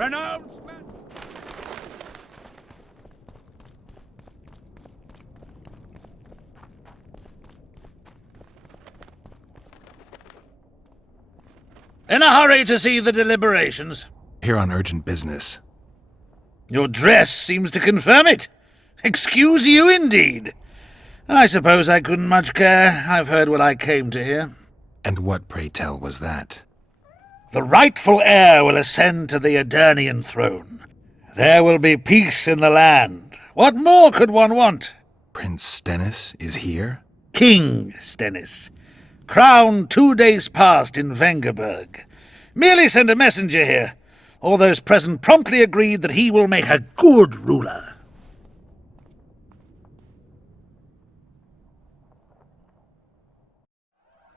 Pronouncement! In a hurry to see the deliberations? Here on urgent business. Your dress seems to confirm it. Excuse you indeed. I suppose I couldn't much care. I've heard what I came to hear. And what, pray tell, was that? The rightful heir will ascend to the Edirnian throne. There will be peace in the land. What more could one want? Prince Stennis is here? King Stennis. Crowned 2 days past in Vengerberg. Merely send a messenger here. All those present promptly agreed that he will make a good ruler.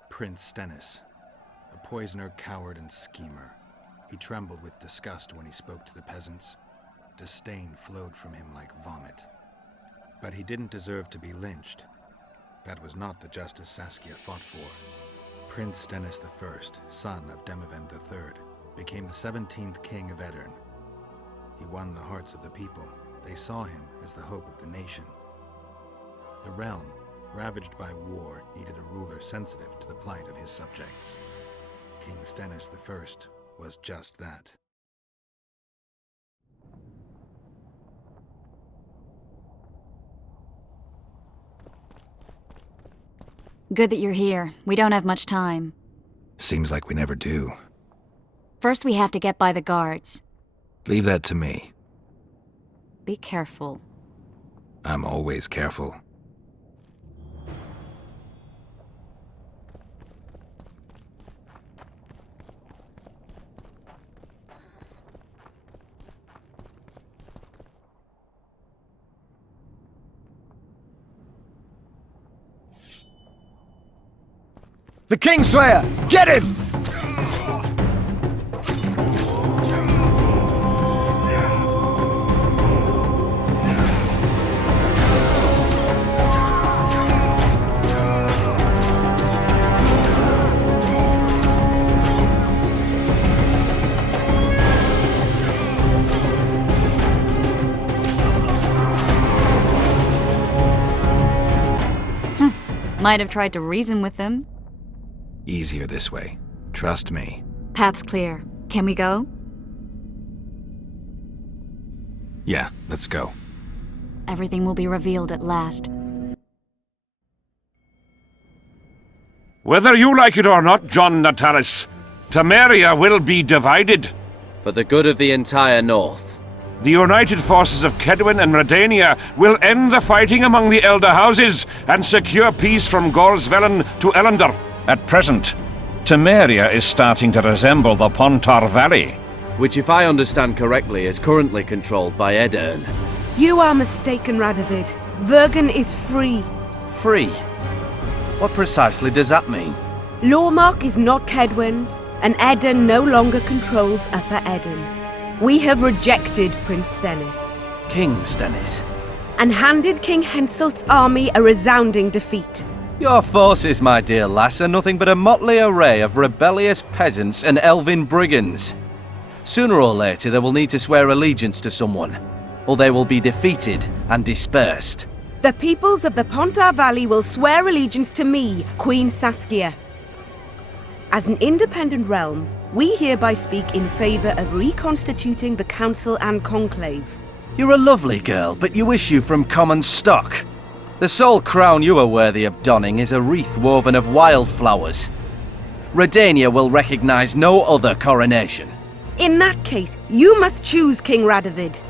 Prince Stennis. A poisoner, coward, and schemer. He trembled with disgust when he spoke to the peasants. Disdain flowed from him like vomit. But he didn't deserve to be lynched. That was not the justice Saskia fought for. Prince Stennis I, son of Demavend III, became the 17th king of Edirn. He won the hearts of the people. They saw him as the hope of the nation. The realm, ravaged by war, needed a ruler sensitive to the plight of his subjects. King Stennis I was just that. Good that you're here. We don't have much time. Seems like we never do. First we have to get by the guards. Leave that to me. Be careful. I'm always careful. The Kingslayer! Get him! Might have tried to reason with them. Easier this way. Trust me. Path's clear. Can we go? Yeah, let's go. Everything will be revealed at last. Whether you like it or not, John Natalis, Temeria will be divided. For the good of the entire North. The united forces of Kedwin and Redania will end the fighting among the Elder Houses and secure peace from Gorsvelen to Ellender. At present, Temeria is starting to resemble the Pontar Valley. Which, if I understand correctly, is currently controlled by Edirn. You are mistaken, Radovid. Vergen is free. Free? What precisely does that mean? Lormark is not Kedwin's, and Edirn no longer controls Upper Edirn. We have rejected Prince Stennis. King Stennis? And handed King Henselt's army a resounding defeat. Your forces, my dear lass, are nothing but a motley array of rebellious peasants and elven brigands. Sooner or later they will need to swear allegiance to someone, or they will be defeated and dispersed. The peoples of the Pontar Valley will swear allegiance to me, Queen Saskia. As an independent realm, we hereby speak in favor of reconstituting the Council and Conclave. You're a lovely girl, but you issue from common stock. The sole crown you are worthy of donning is a wreath woven of wildflowers. Redania will recognize no other coronation. In that case, you must choose, King Radovid.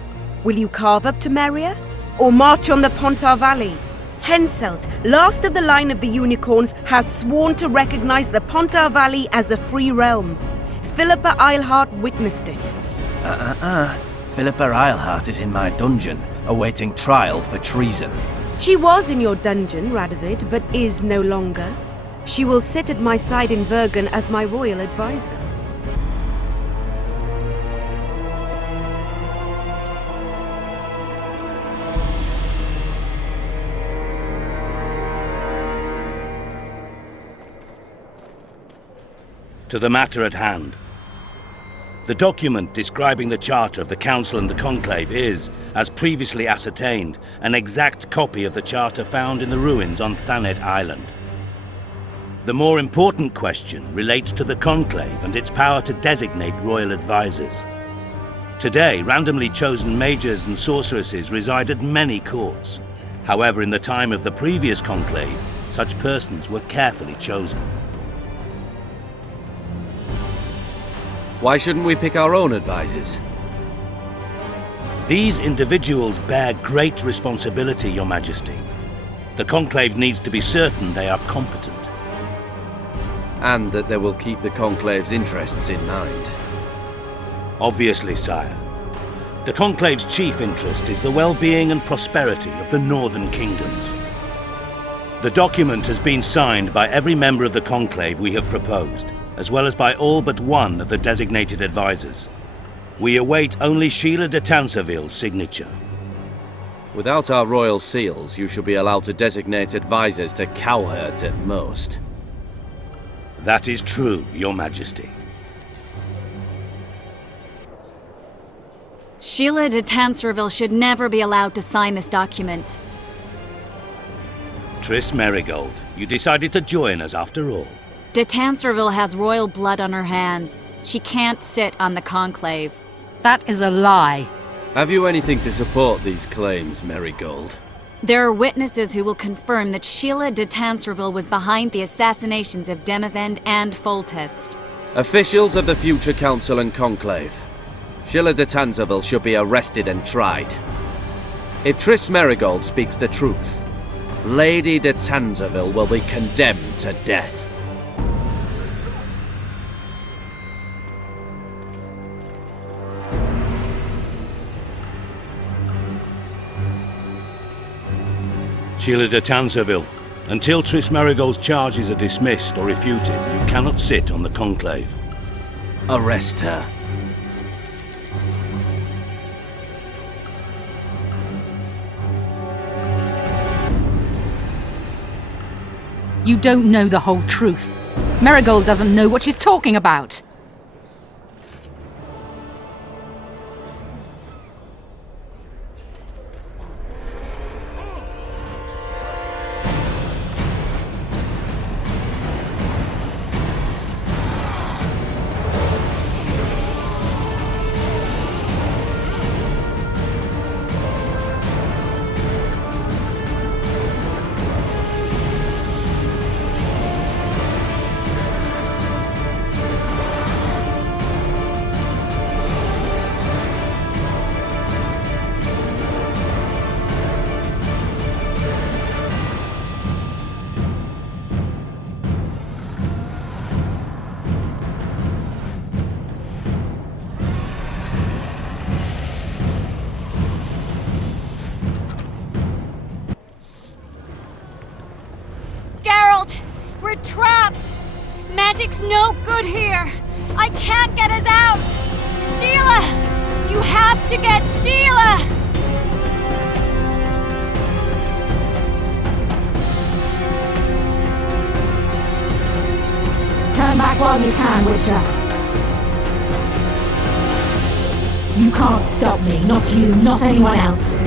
Will you carve up Temeria, or march on the Pontar Valley? Henselt, last of the line of the unicorns, has sworn to recognize the Pontar Valley as a free realm. Philippa Eilhart witnessed it. Philippa Eilhart is in my dungeon, awaiting trial for treason. She was in your dungeon, Radovid, but is no longer. She will sit at my side in Vergen as my royal advisor. To the matter at hand. The document describing the charter of the Council and the Conclave is, as previously ascertained, an exact copy of the charter found in the ruins on Thanet Island. The more important question relates to the Conclave and its power to designate royal advisors. Today, randomly chosen mages and sorceresses reside at many courts. However, in the time of the previous Conclave, such persons were carefully chosen. Why shouldn't we pick our own advisors? These individuals bear great responsibility, Your Majesty. The Conclave needs to be certain they are competent. And that they will keep the Conclave's interests in mind. Obviously, sire. The Conclave's chief interest is the well-being and prosperity of the Northern Kingdoms. The document has been signed by every member of the Conclave we have proposed, as well as by all but one of the designated advisors. We await only Sheila de Tanserville's signature. Without our royal seals, you should be allowed to designate advisors to cowherds at most. That is true, Your Majesty. Sheila de Tanserville should never be allowed to sign this document. Triss Merigold, you decided to join us after all. De Tanserville has royal blood on her hands. She can't sit on the Conclave. That is a lie. Have you anything to support these claims, Merigold? There are witnesses who will confirm that Sheila de Tanserville was behind the assassinations of Demavend and Foltest. Officials of the future Council and Conclave. Sheila de Tanserville should be arrested and tried. If Triss Merigold speaks the truth, Lady de Tanserville will be condemned to death. Sheila de Tanserville, until Triss Merigold's charges are dismissed or refuted, you cannot sit on the Conclave. Arrest her. You don't know the whole truth. Merigold doesn't know what she's talking about. We're trapped! Magic's no good here! I can't get us out! Sheila! You have to get Sheila! Turn back while you can, Witcher. You can't stop me, not you, not anyone else.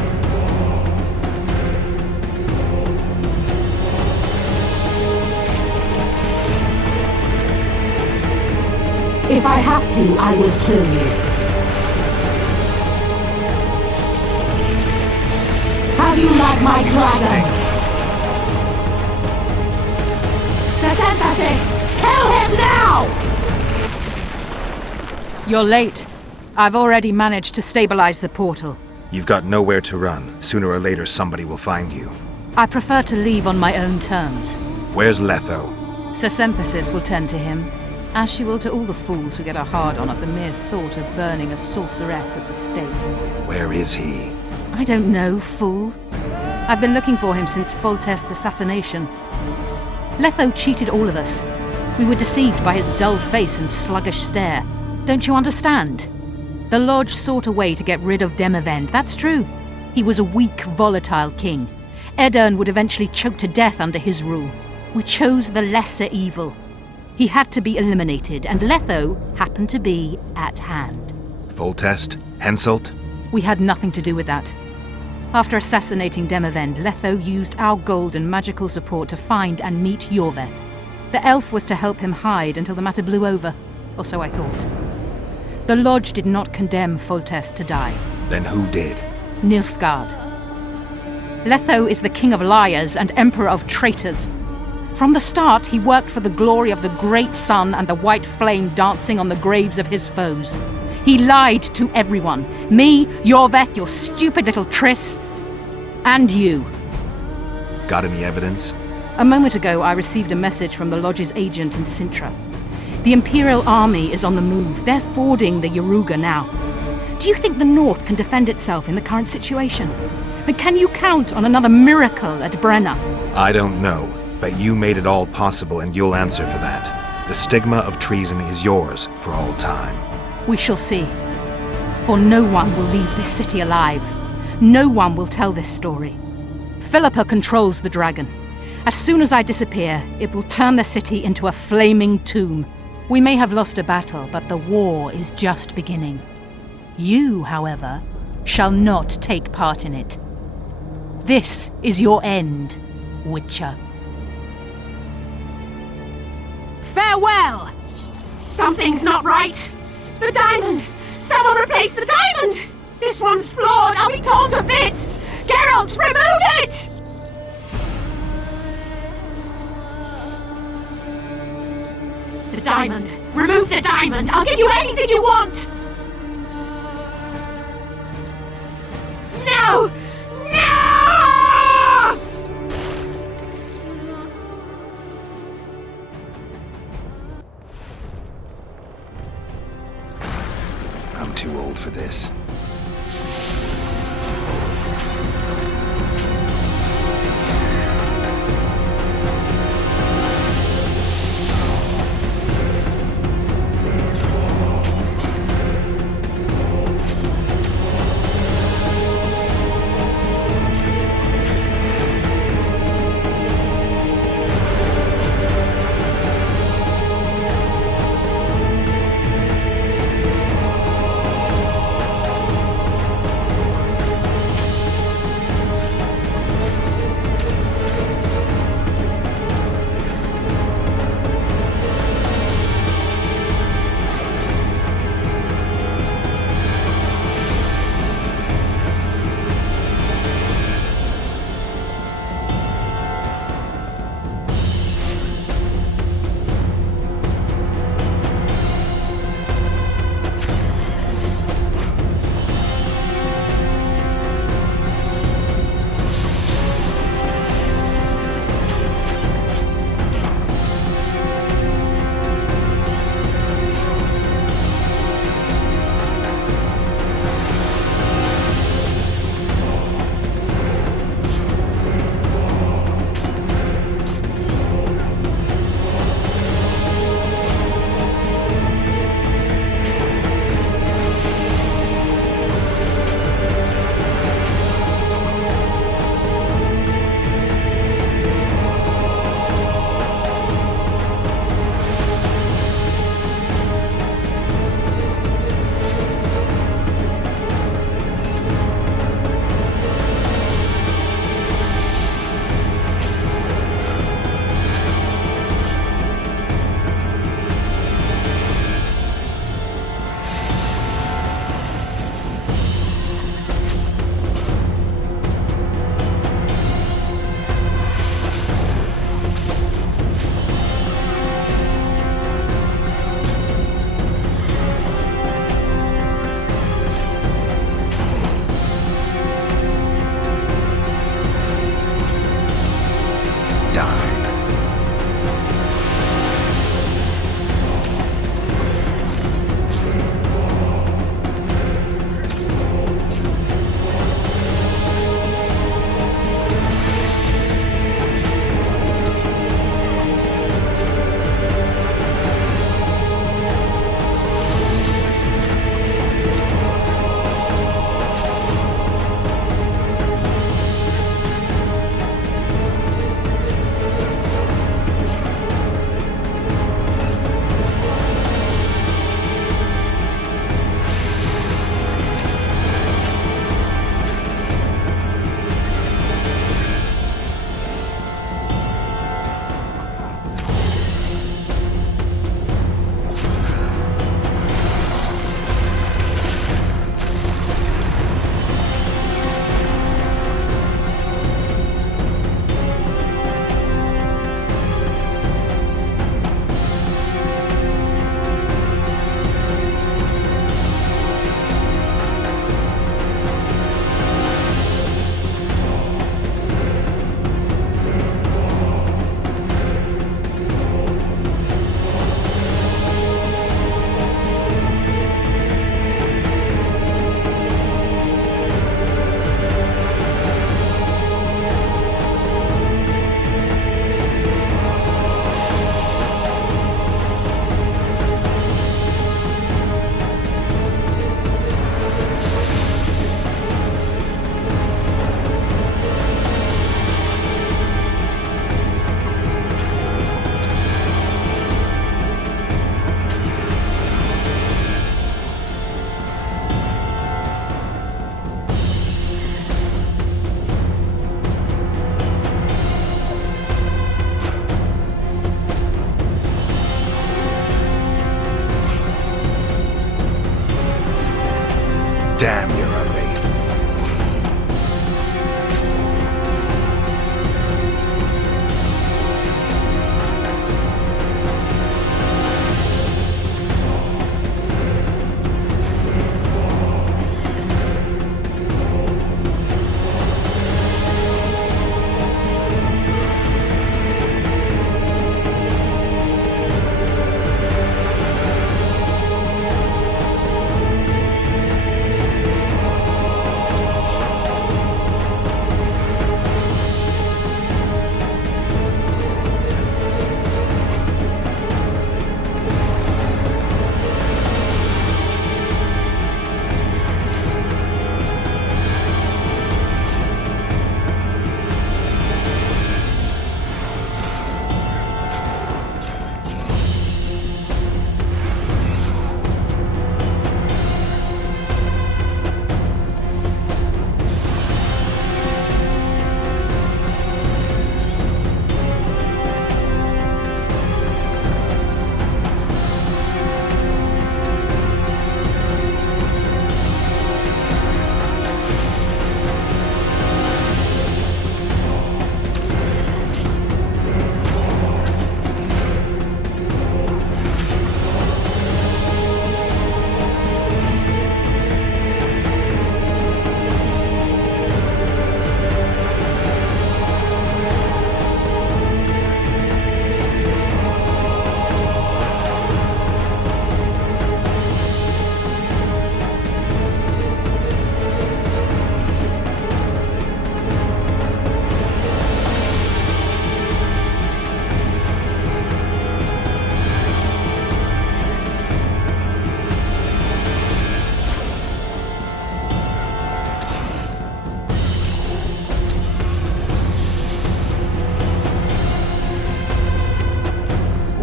If I have to, I will kill you. How do you like my dragon? Synthesis! Kill him now! You're late. I've already managed to stabilize the portal. You've got nowhere to run. Sooner or later, somebody will find you. I prefer to leave on my own terms. Where's Letho? Synthesis will tend to him, as she will to all the fools who get a hard-on at the mere thought of burning a sorceress at the stake. Where is he? I don't know, fool. I've been looking for him since Foltest's assassination. Letho cheated all of us. We were deceived by his dull face and sluggish stare. Don't you understand? The Lodge sought a way to get rid of Demavend, that's true. He was a weak, volatile king. Edirn would eventually choke to death under his rule. We chose the lesser evil. He had to be eliminated, and Letho happened to be at hand. Foltest? Henselt? We had nothing to do with that. After assassinating Demavend, Letho used our gold and magical support to find and meet Yorveth. The elf was to help him hide until the matter blew over, or so I thought. The Lodge did not condemn Foltest to die. Then who did? Nilfgaard. Letho is the king of liars and emperor of traitors. From the start, he worked for the glory of the great sun and the white flame dancing on the graves of his foes. He lied to everyone. Me, Yorveth, your stupid little Triss, and you. Got any evidence? A moment ago, I received a message from the Lodge's agent in Sintra. The Imperial Army is on the move. They're fording the Yaruga now. Do you think the North can defend itself in the current situation? And can you count on another miracle at Brenna? I don't know, but you made it all possible and you'll answer for that. The stigma of treason is yours for all time. We shall see. For no one will leave this city alive. No one will tell this story. Philippa controls the dragon. As soon as I disappear, it will turn the city into a flaming tomb. We may have lost a battle, but the war is just beginning. You, however, shall not take part in it. This is your end, Witcher. Farewell! Something's not right! The diamond! Someone replace the diamond! This one's flawed! I'll be torn to bits! Geralt, remove it! The diamond! Remove the diamond! I'll give you anything you want! No! No! I'm too old for this.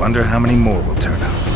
Wonder how many more will turn up.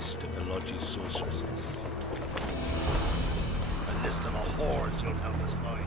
list of the Lodge's sorceresses. A list of the whores you'll help us find.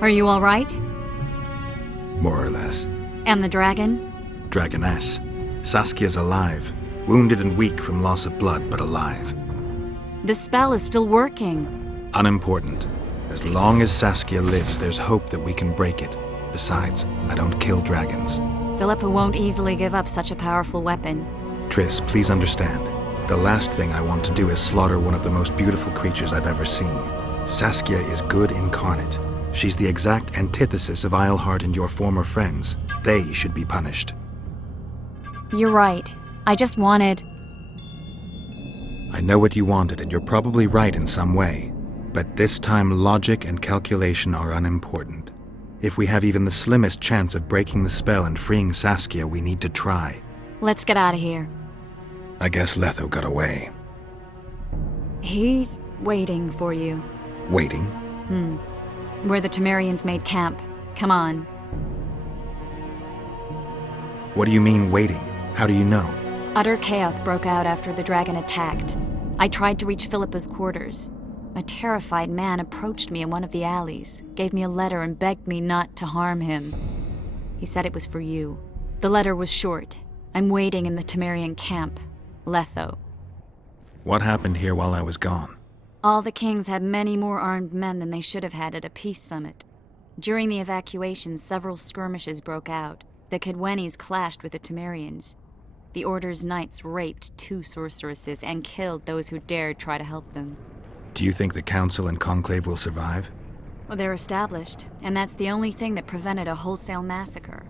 Are you all right? More or less. And the dragon? Dragoness. Saskia's alive. Wounded and weak from loss of blood, but alive. The spell is still working. Unimportant. As long as Saskia lives, there's hope that we can break it. Besides, I don't kill dragons. Philippa won't easily give up such a powerful weapon. Triss, please understand. The last thing I want to do is slaughter one of the most beautiful creatures I've ever seen. Saskia is good incarnate. She's the exact antithesis of Eilhart and your former friends. They should be punished. You're right. I just wanted... I know what you wanted, and you're probably right in some way. But this time, logic and calculation are unimportant. If we have even the slimmest chance of breaking the spell and freeing Saskia, we need to try. Let's get out of here. I guess Letho got away. He's waiting for you. Waiting? Where the Temerians made camp. Come on. What do you mean, waiting? How do you know? Utter chaos broke out after the dragon attacked. I tried to reach Philippa's quarters. A terrified man approached me in one of the alleys, gave me a letter and begged me not to harm him. He said it was for you. The letter was short. I'm waiting in the Temerian camp. Letho. What happened here while I was gone? All the kings had many more armed men than they should have had at a peace summit. During the evacuation, several skirmishes broke out. The Cadwenis clashed with the Temerians. The Order's knights raped 2 sorceresses and killed those who dared try to help them. Do you think the Council and Conclave will survive? Well, they're established, and that's the only thing that prevented a wholesale massacre.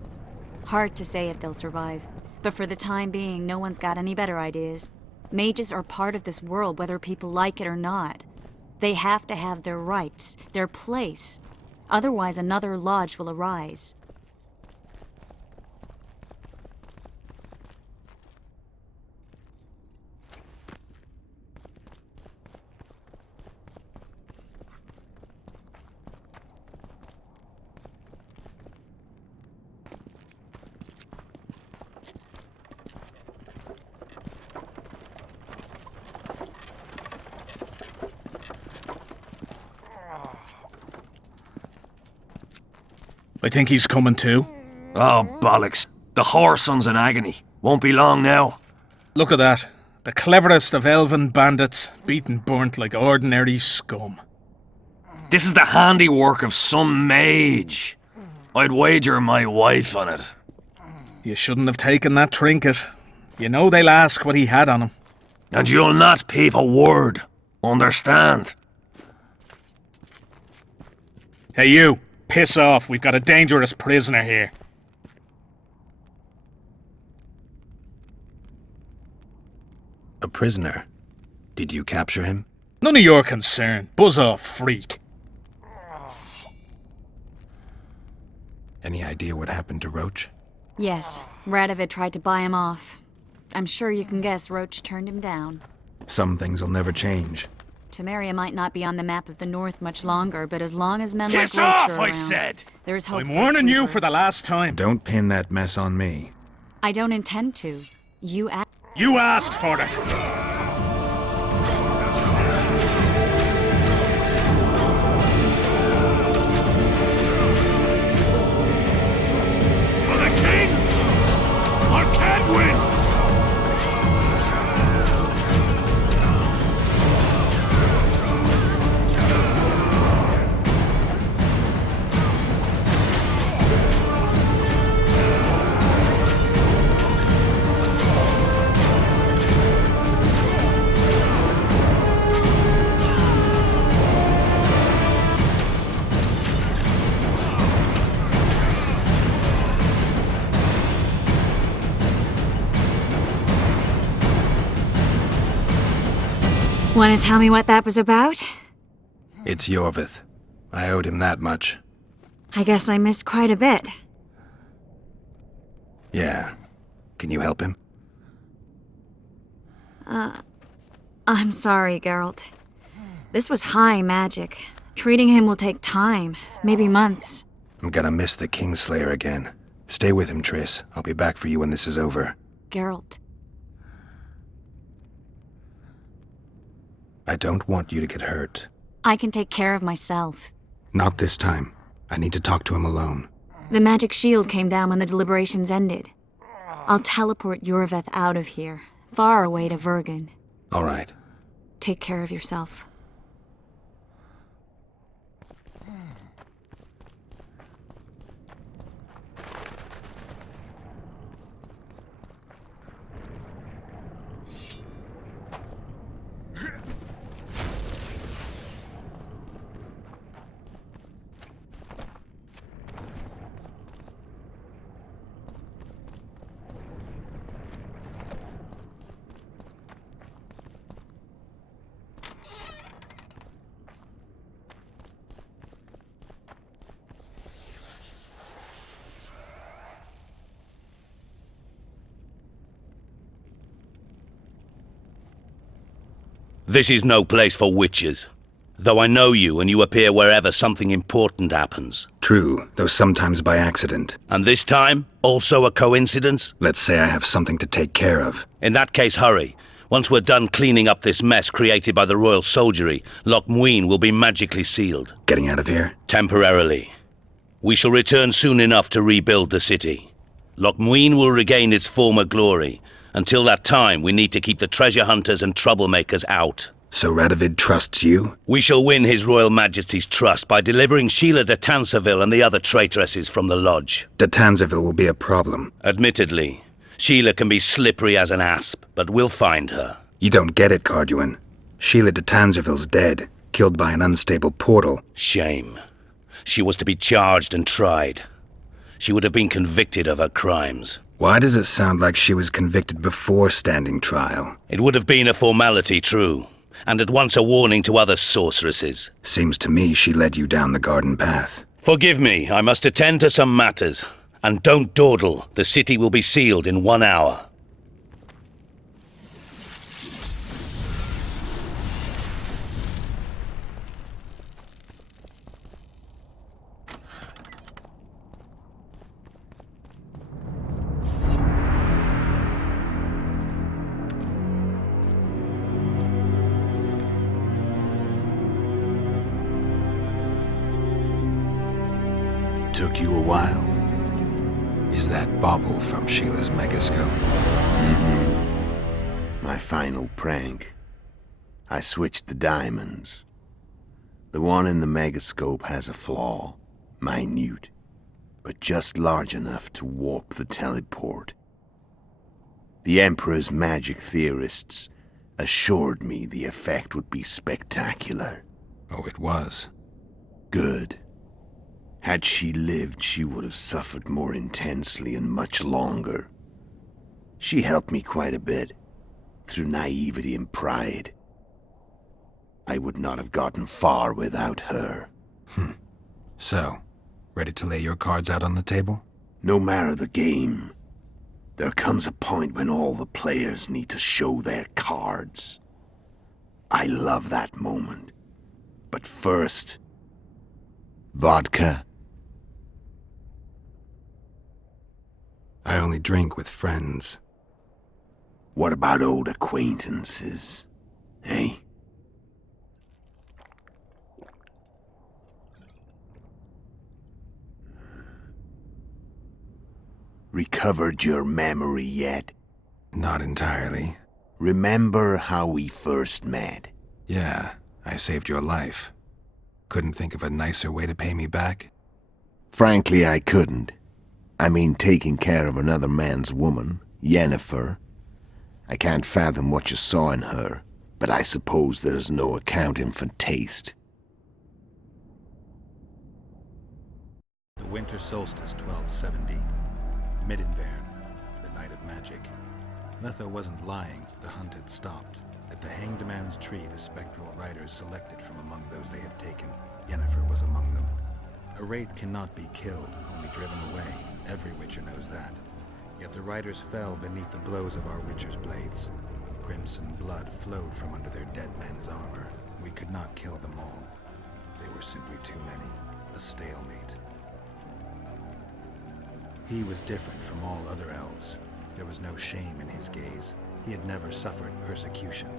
Hard to say if they'll survive, but for the time being, no one's got any better ideas. Mages are part of this world, whether people like it or not. They have to have their rights, their place. Otherwise, another lodge will arise. I think he's coming too. Oh, bollocks. The whoreson's in agony. Won't be long now. Look at that. The cleverest of elven bandits, beaten burnt like ordinary scum. This is the handiwork of some mage. I'd wager my wife on it. You shouldn't have taken that trinket. You know they'll ask what he had on him. And you'll not peep a word. Understand? Hey you, piss off. We've got a dangerous prisoner here. A prisoner? Did you capture him? None of your concern. Buzz off, freak. Any idea what happened to Roach? Yes, Radovid tried to buy him off. I'm sure you can guess Roach turned him down. Some things will never change. Temeria might not be on the map of the North much longer, but as long as men Piss like Roach off, are I around, said! there's hope. I'm for warning you Sweetwater. for the last time. Don't pin that mess on me. I don't intend to. You You asked for it. For the king! For Cadwyn! Want to tell me what that was about? It's Yorvith. I owed him that much. I guess I missed quite a bit. Yeah. Can you help him? I'm sorry, Geralt. This was high magic. Treating him will take time, maybe months. I'm gonna miss the Kingslayer again. Stay with him, Triss. I'll be back for you when this is over. Geralt, I don't want you to get hurt. I can take care of myself. Not this time. I need to talk to him alone. The magic shield came down when the deliberations ended. I'll teleport Yorveth out of here, far away to Vergen. All right. Take care of yourself. This is no place for witches. Though I know you and you appear wherever something important happens. True, though sometimes by accident. And this time, also a coincidence? Let's say I have something to take care of. In that case, hurry. Once we're done cleaning up this mess created by the royal soldiery, Loch Muin will be magically sealed. Getting out of here? Temporarily. We shall return soon enough to rebuild the city. Loch Muin will regain its former glory. Until that time, we need to keep the treasure hunters and troublemakers out. So Radovid trusts you? We shall win His Royal Majesty's trust by delivering Sheila de Tanserville and the other traitresses from the lodge. De Tanserville will be a problem. Admittedly, Sheila can be slippery as an asp, but we'll find her. You don't get it, Carduin. Sheila de Tanserville's dead, killed by an unstable portal. Shame. She was to be charged and tried. She would have been convicted of her crimes. Why does it sound like she was convicted before standing trial? It would have been a formality, true, and at once a warning to other sorceresses. Seems to me she led you down the garden path. Forgive me, I must attend to some matters. And don't dawdle, the city will be sealed in 1 hour. took you a while. Is that bauble from Sheila's megascope? My final prank. I switched the diamonds. The one in the megascope has a flaw, minute, but just large enough to warp the teleport. The Emperor's magic theorists assured me the effect would be spectacular. Oh, it was. Good. Had she lived, she would have suffered more intensely and much longer. She helped me quite a bit, through naivety and pride. I would not have gotten far without her. So, ready to lay your cards out on the table? No matter the game, there comes a point when all the players need to show their cards. I love that moment. But first, vodka. I only drink with friends. What about old acquaintances, eh? Recovered your memory yet? Not entirely. Remember how we first met? Yeah, I saved your life. Couldn't think of a nicer way to pay me back? Frankly, I couldn't. I mean, taking care of another man's woman, Yennefer. I can't fathom what you saw in her, but I suppose there's no accounting for taste. The winter solstice 1270. Midinvern, the night of magic. Letho wasn't lying, the hunt had stopped. At the Hanged Man's Tree, the spectral riders selected from among those they had taken. Yennefer was among them. A wraith cannot be killed, only driven away. Every witcher knows that. Yet the riders fell beneath the blows of our witcher's blades. Crimson blood flowed from under their dead men's armor. We could not kill them all. They were simply too many. A stalemate. He was different from all other elves. There was no shame in his gaze. He had never suffered persecution.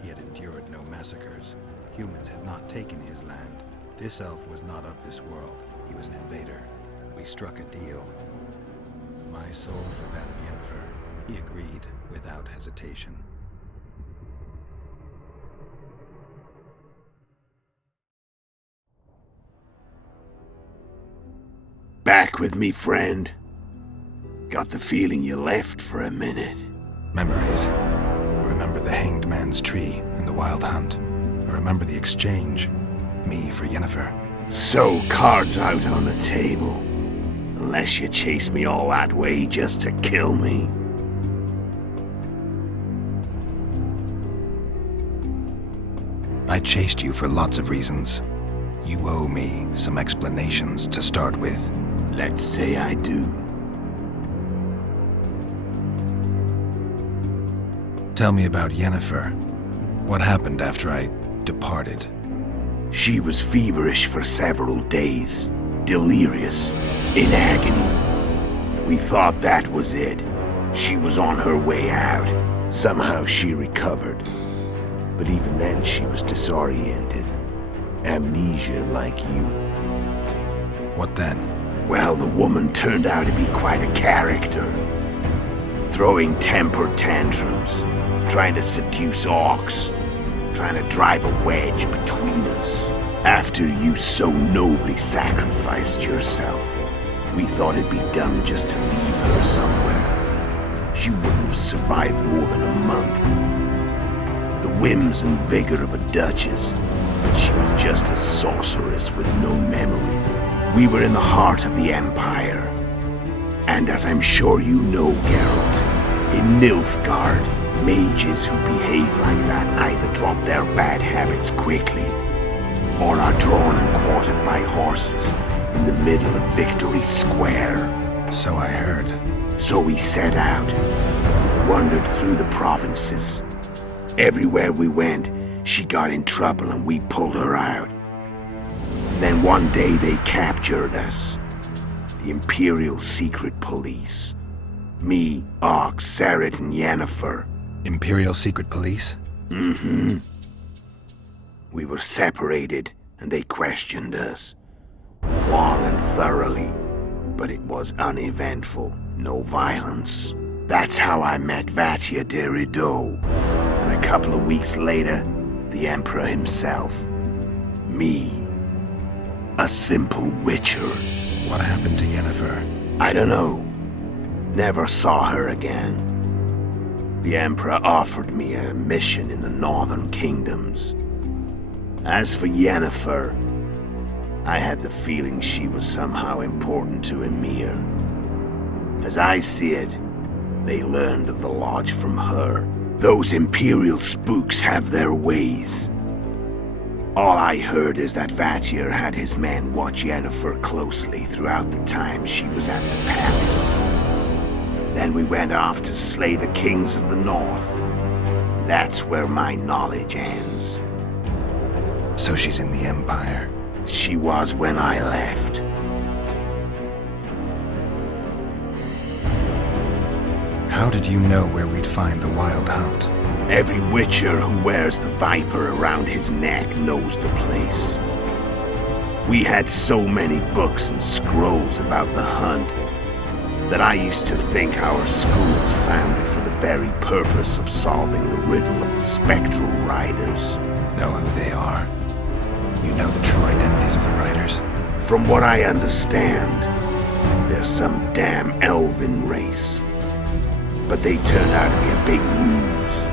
He had endured no massacres. Humans had not taken his land. This elf was not of this world. He was an invader. We struck a deal. My soul for that of Yennefer. He agreed without hesitation. Back with me, friend. Got the feeling you left for a minute. Memories. I remember the Hanged Man's Tree and the Wild Hunt. I remember the exchange. Me for Yennefer. So, cards out on the table. Unless you chase me all that way just to kill me. I chased you for lots of reasons. You owe me some explanations to start with. Let's say I do. Tell me about Yennefer. What happened after I departed? She was feverish for several days. Delirious. In agony. We thought that was it. She was on her way out. Somehow she recovered. But even then she was disoriented. Amnesia like you. What then? Well, the woman turned out to be quite a character. Throwing temper tantrums. Trying to seduce orcs. Trying to drive a wedge between us. After you so nobly sacrificed yourself, we thought it'd be dumb just to leave her somewhere. She wouldn't have survived more than a month. The whims and vigor of a duchess, but she was just a sorceress with no memory. We were in the heart of the Empire. And as I'm sure you know, Geralt, in Nilfgaard, mages who behave like that either drop their bad habits quickly, or are drawn and quartered by horses in the middle of Victory Square. So I heard. So we set out, wandered through the provinces. Everywhere we went, she got in trouble and we pulled her out. Then one day they captured us. The Imperial Secret Police. Me, Ox, Serret, and Yennefer. Imperial Secret Police? Mm-hmm. We were separated, and they questioned us. Long and thoroughly. but it was uneventful. No violence. That's how I met Vatia de Rideau. And a couple of weeks later, the Emperor himself. Me. A simple witcher. What happened to Yennefer? I don't know. Never saw her again. The Emperor offered me a mission in the northern kingdoms. As for Yennefer, I had the feeling she was somehow important to Emir. As I see it, they learned of the Lodge from her. Those Imperial spooks have their ways. All I heard is that Vatir had his men watch Yennefer closely throughout the time she was at the palace. Then we went off to slay the kings of the north. That's where my knowledge ends. So she's in the Empire? She was when I left. How did you know where we'd find the Wild Hunt? Every witcher who wears the viper around his neck knows the place. We had so many books and scrolls about the hunt that I used to think our school was founded for the very purpose of solving the riddle of the spectral riders. Know who they are? You know the true identities of the riders? From what I understand, they're some damn elven race. But they turned out to be a big ruse.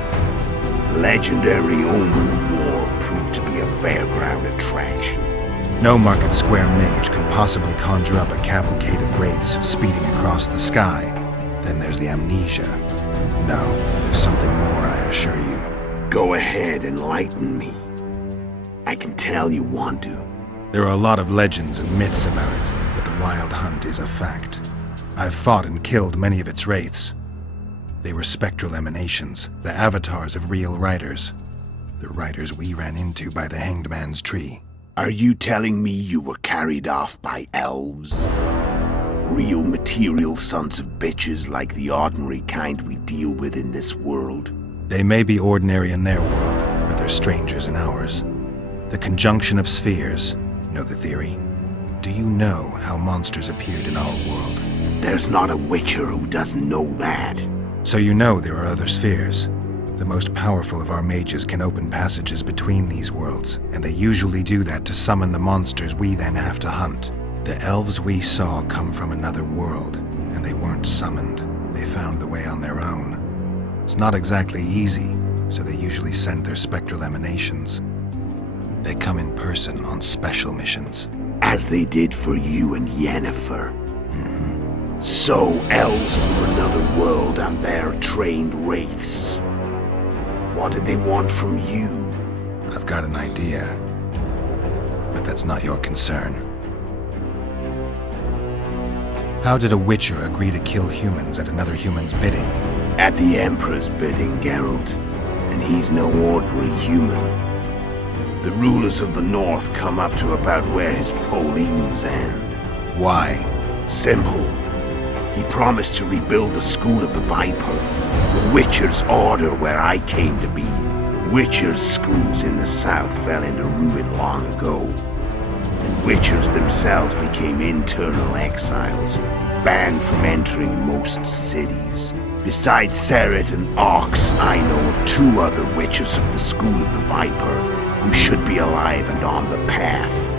The legendary Omen of War proved to be a fairground attraction. No market square mage could possibly conjure up a cavalcade of wraiths speeding across the sky. Then there's the amnesia. No, there's something more, I assure you. Go ahead, enlighten me. I can tell you want to. There are a lot of legends and myths about it, but the Wild Hunt is a fact. I've fought and killed many of its wraiths. They were spectral emanations, the avatars of real riders. The riders we ran into by the Hanged Man's tree. Are you telling me you were carried off by elves? Real material sons of bitches like the ordinary kind we deal with in this world? They may be ordinary in their world, but they're strangers in ours. The conjunction of spheres. Know the theory? Do you know how monsters appeared in our world? There's not a witcher who doesn't know that. So you know there are other spheres. The most powerful of our mages can open passages between these worlds, and they usually do that to summon the monsters we then have to hunt. The elves we saw come from another world, and they weren't summoned. They found the way on their own. It's not exactly easy, so they usually send their spectral emanations. They come in person on special missions. As they did for you and Yennefer. So, elves from another world and their trained wraiths. What did they want from you? I've got an idea, but that's not your concern. How did a witcher agree to kill humans at another human's bidding? At the Emperor's bidding, Geralt. And he's no ordinary human. The rulers of the North come up to about where his Pauline's end. Why? Simple. He promised to rebuild the School of the Viper, the Witcher's Order where I came to be. Witcher's schools in the south fell into ruin long ago, and Witchers themselves became internal exiles, banned from entering most cities. Besides Seret and Ox, I know of 2 other Witchers of the School of the Viper who should be alive and on the path.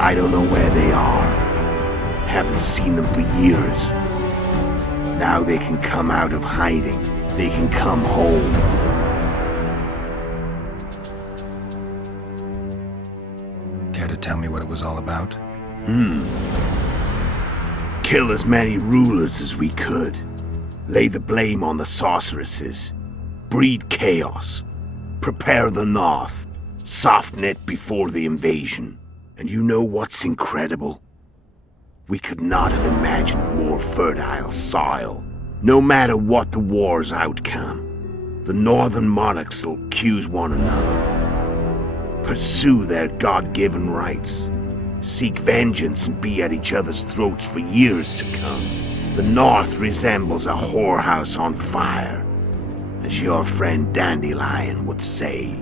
I don't know where they are. Haven't seen them for years. Now they can come out of hiding. They can come home. Care to tell me what it was all about? Kill as many rulers as we could. Lay the blame on the sorceresses. Breed chaos. Prepare the North. Soften it before the invasion. And you know what's incredible? We could not have imagined more fertile soil. No matter what the war's outcome, the northern monarchs will accuse one another, pursue their God-given rights, seek vengeance and be at each other's throats for years to come. The North resembles a whorehouse on fire, as your friend Dandelion would say.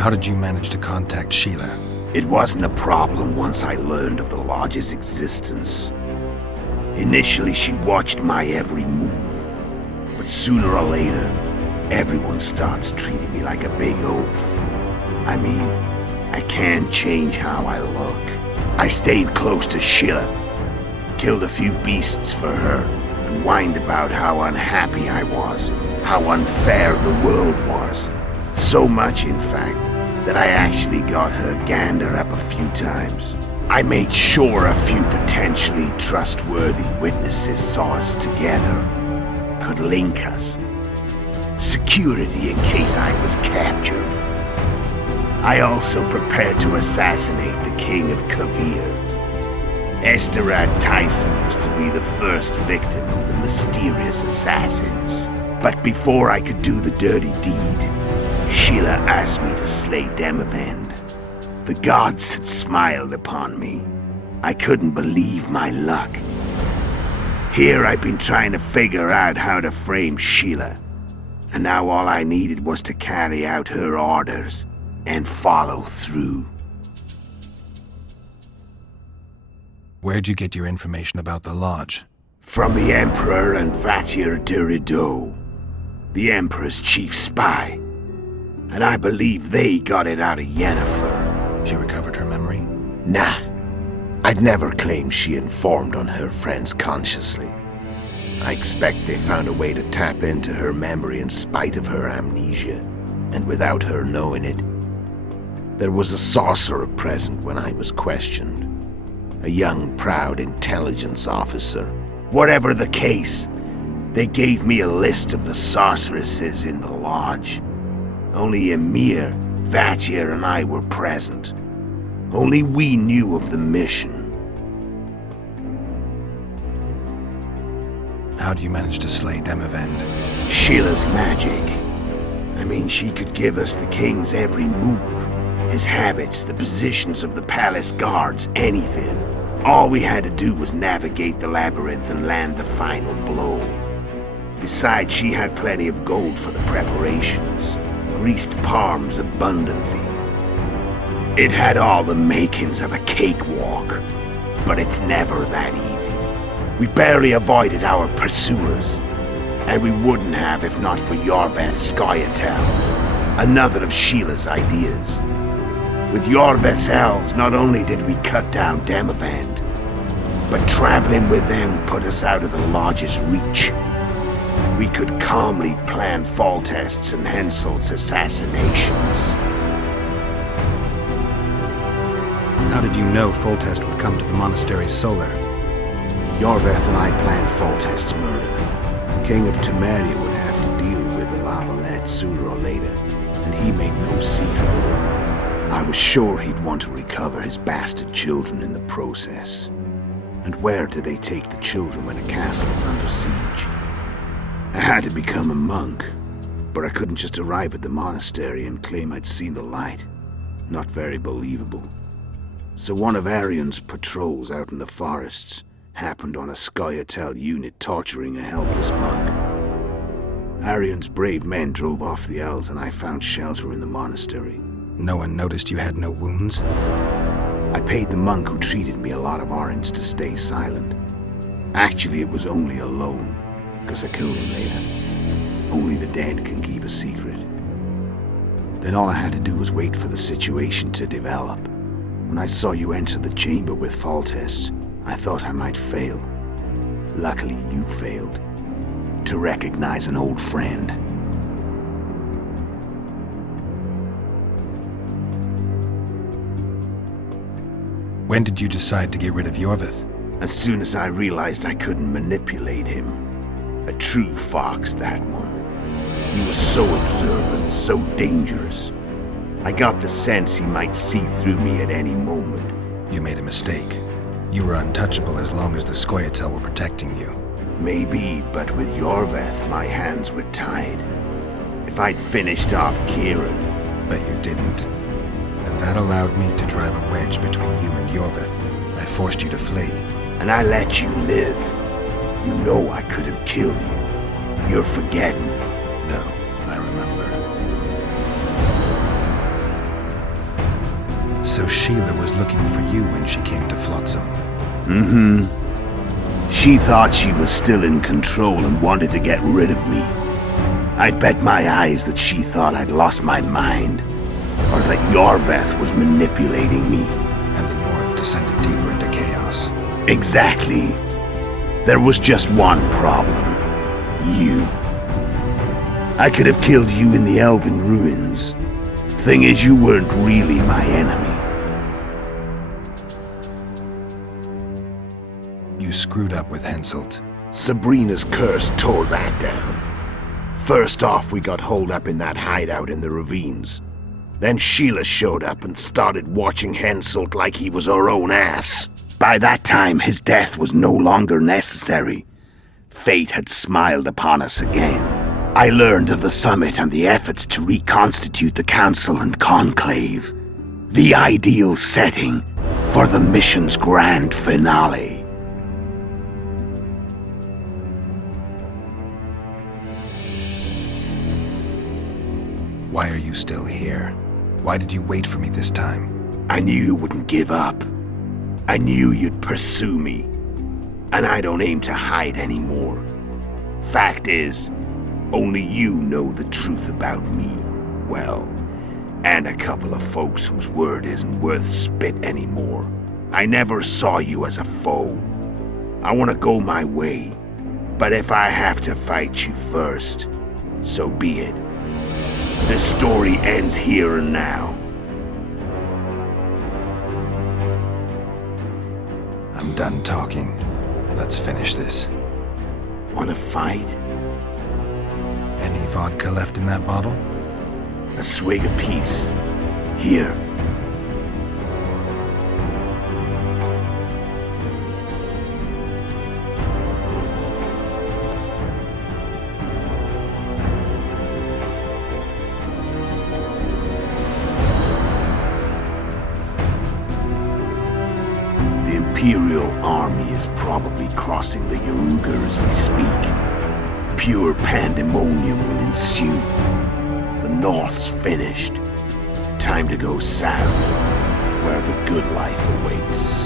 How did you manage to contact Sheila? It wasn't a problem once I learned of the Lodge's existence. Initially, she watched my every move. But sooner or later, everyone starts treating me like a big oaf. I mean, I can't change how I look. I stayed close to Sheila, killed a few beasts for her, and whined about how unhappy I was, how unfair the world was. So much, in fact, that I actually got her gander up a few times. I made sure a few potentially trustworthy witnesses saw us together, could link us. Security in case I was captured. I also prepared to assassinate the King of Kavir. Esterad Tyson was to be the first victim of the mysterious assassins. But before I could do the dirty deed, Sheila asked me to slay Demavend. The gods had smiled upon me. I couldn't believe my luck. Here I've been trying to figure out how to frame Sheila, and now all I needed was to carry out her orders and follow through. Where'd you get your information about the Lodge? From the Emperor and Vatir de Rideau, the Emperor's chief spy. And I believe they got it out of Yennefer. She recovered her memory? Nah. I'd never claimed she informed on her friends consciously. I expect they found a way to tap into her memory in spite of her amnesia, and without her knowing it. There was a sorcerer present when I was questioned. A young, proud intelligence officer. Whatever the case, they gave me a list of the sorceresses in the Lodge. Only Emir, Vatir, and I were present. Only we knew of the mission. How do you manage to slay Demavend? Sheila's magic. I mean, she could give us the king's every move. His habits, the positions of the palace guards, anything. All we had to do was navigate the labyrinth and land the final blow. Besides, she had plenty of gold for the preparations. Greased palms abundantly. It had all the makings of a cakewalk, but it's never that easy. We barely avoided our pursuers, and we wouldn't have if not for Yorveth Scoia'tael, another of Sheila's ideas. With Yorveth's elves, not only did we cut down Demavend, but traveling with them put us out of the Lodge's reach. We could calmly plan Foltest's and Henselt's assassinations. How did you know Foltest would come to the monastery's solar? Yorveth and I planned Foltest's murder. The King of Temeria would have to deal with the Lavalette sooner or later, and he made no secret of it. I was sure he'd want to recover his bastard children in the process. And where do they take the children when a castle's under siege? I had to become a monk, but I couldn't just arrive at the monastery and claim I'd seen the light. Not very believable. So one of Arion's patrols out in the forests happened on a Scoia'tael unit torturing a helpless monk. Arion's brave men drove off the elves and I found shelter in the monastery. No one noticed you had no wounds? I paid the monk who treated me a lot of orange to stay silent. Actually, it was only a loan, because I killed him later. Only the dead can keep a secret. Then all I had to do was wait for the situation to develop. When I saw you enter the chamber with Foltest, I thought I might fail. Luckily, you failed. To recognize an old friend. When did you decide to get rid of Yorveth? As soon as I realized I couldn't manipulate him. A true fox, that one. He was so observant, so dangerous. I got the sense he might see through me at any moment. You made a mistake. You were untouchable as long as the Scoia'tael were protecting you. Maybe, but with Yorveth, my hands were tied. If I'd finished off Kieran... But you didn't. And that allowed me to drive a wedge between you and Yorveth. I forced you to flee. And I let you live. You know I could have killed you. You're forgetting. No, I remember. So Sheila was looking for you when she came to Flotsam. She thought she was still in control and wanted to get rid of me. I'd bet my eyes that she thought I'd lost my mind, or that Yorveth was manipulating me. And the North descended deeper into chaos. Exactly. There was just one problem. You. I could have killed you in the Elven ruins. Thing is, you weren't really my enemy. You screwed up with Henselt. Sabrina's curse tore that down. First off, we got holed up in that hideout in the ravines. Then Sheila showed up and started watching Henselt like he was her own ass. By that time, his death was no longer necessary. Fate had smiled upon us again. I learned of the summit and the efforts to reconstitute the council and conclave. The ideal setting for the mission's grand finale. Why are you still here? Why did you wait for me this time? I knew you wouldn't give up. I knew you'd pursue me. And I don't aim to hide anymore. Fact is, only you know the truth about me. Well, and a couple of folks whose word isn't worth spit anymore. I never saw you as a foe. I want to go my way. But if I have to fight you first, so be it. This story ends here and now. I'm done talking. Let's finish this. Want to fight? Any vodka left in that bottle? A swig apiece. Here. The Imperial army is probably crossing the Yaruga as we speak. Pure pandemonium will ensue. The North's finished. Time to go south, where the good life awaits.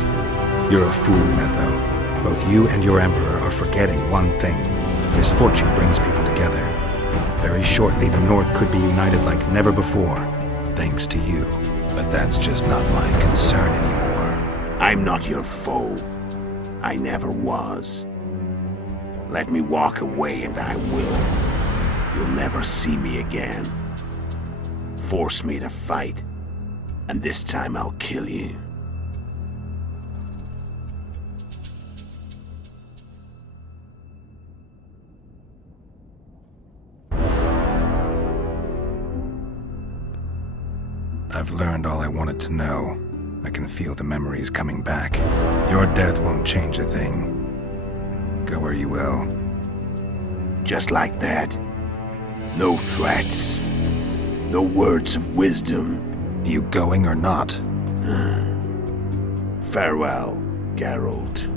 You're a fool, Metho. Both you and your Emperor are forgetting one thing. Misfortune brings people together. Very shortly, the North could be united like never before, thanks to you. But that's just not my concern anymore. I'm not your foe. I never was. Let me walk away and I will. You'll never see me again. Force me to fight, and this time I'll kill you. I've learned all I wanted to know. I can feel the memories coming back. Your death won't change a thing. Go where you will. Just like that. No threats. No words of wisdom. You going or not? Farewell, Geralt.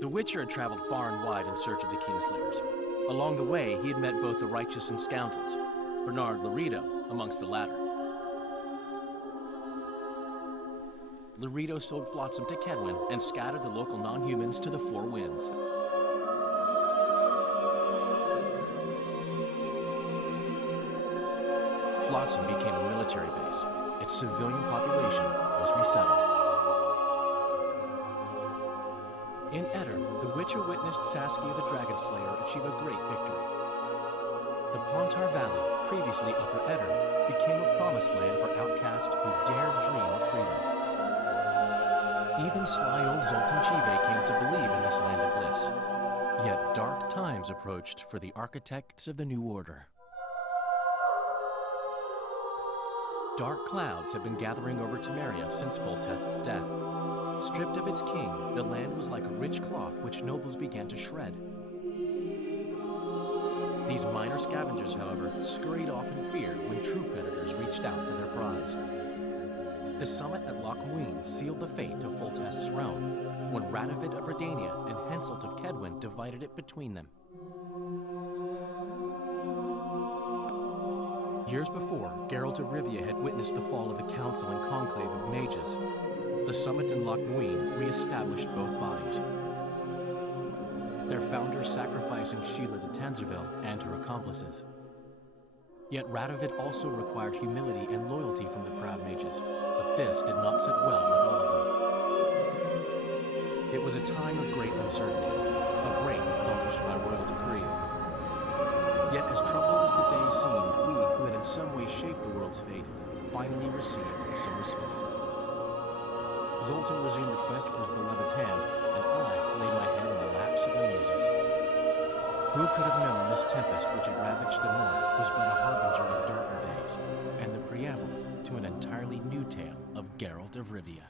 The Witcher had traveled far and wide in search of the Kingslayers. Along the way, he had met both the righteous and scoundrels, Bernard Laredo amongst the latter. Laredo sold Flotsam to Kedwin and scattered the local non-humans to the four winds. Flotsam became a military base. Its civilian population was resettled. In Eddard, the Witcher witnessed Saskia the Dragon Slayer achieve a great victory. The Pontar Valley, previously Upper Eddard, became a promised land for outcasts who dared dream of freedom. Even sly old Zoltan Chive came to believe in this land of bliss. Yet dark times approached for the architects of the New Order. Dark clouds had been gathering over Temeria since Foltest's death. Stripped of its king, the land was like a rich cloth which nobles began to shred. These minor scavengers, however, scurried off in fear when true predators reached out for their prize. The summit at Loch Muin sealed the fate of Foltest's realm, when Radovid of Redania and Henselt of Kedwin divided it between them. Years before, Geralt of Rivia had witnessed the fall of the Council and Conclave of Mages. The summit in Loch Muin re-established both bodies, their founders sacrificing Sheila de Tanzerville and her accomplices. Yet Radovid also required humility and loyalty from the proud mages, but this did not sit well with all of them. It was a time of great uncertainty, of rape accomplished by royal decree. Yet as troubled as the days seemed, we, who had in some way shaped the world's fate, finally received some respite. Zoltan resumed the quest for his beloved's hand, and I laid my head in the laps of the muses. Who could have known this tempest which had ravaged the north was but a harbinger of darker days, and the preamble to an entirely new tale of Geralt of Rivia.